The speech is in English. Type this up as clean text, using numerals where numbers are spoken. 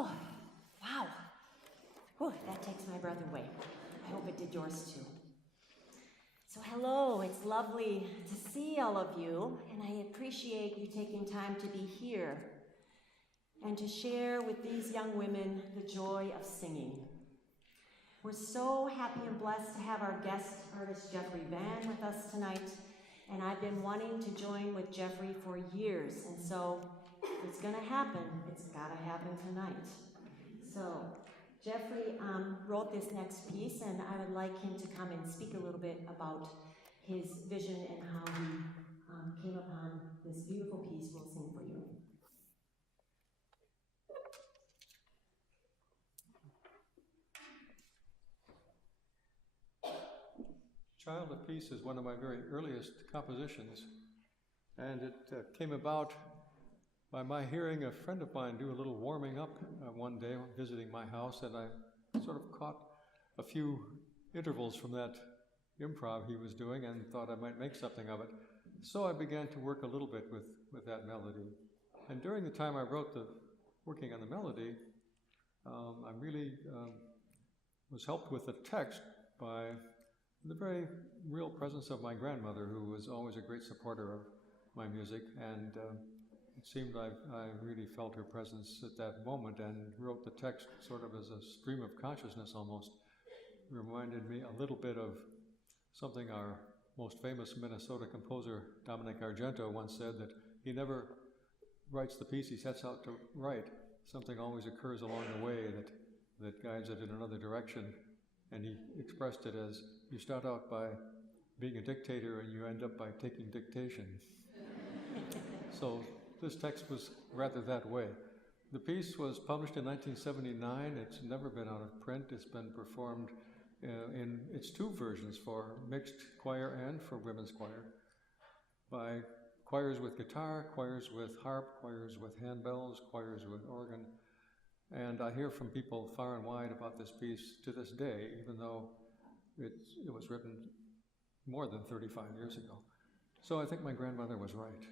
Oh, wow. Whew, that takes my breath away. I hope it did yours too. So hello, it's lovely to see all of you, and I appreciate you taking time to be here and to share with these young women the joy of singing. We're so happy and blessed to have our guest artist Jeffrey Van with us tonight, and I've been wanting to join with Jeffrey for years, and so if it's gonna happen, it's gotta happen tonight. So Jeffrey wrote this next piece, and I would like him to come and speak a little bit about his vision and how he came upon this beautiful piece we'll sing for you. Child of Peace is one of my very earliest compositions, and it came about by my hearing a friend of mine do a little warming up one day visiting my house, and I sort of caught a few intervals from that improv he was doing and thought I might make something of it. So I began to work a little bit with that melody. And during the time I wrote working on the melody, I really was helped with the text by the very real presence of my grandmother, who was always a great supporter of my music, and it seemed I really felt her presence at that moment and wrote the text sort of as a stream of consciousness almost. It reminded me a little bit of something our most famous Minnesota composer, Dominic Argento, once said, that he never writes the piece he sets out to write. Something always occurs along the way that guides it in another direction. And he expressed it as, you start out by being a dictator and you end up by taking dictation. So this text was rather that way. The piece was published in 1979. It's never been out of print. It's been performed in its two versions, for mixed choir and for women's choir, by choirs with guitar, choirs with harp, choirs with handbells, choirs with organ. And I hear from people far and wide about this piece to this day, even though it was written more than 35 years ago. So I think my grandmother was right.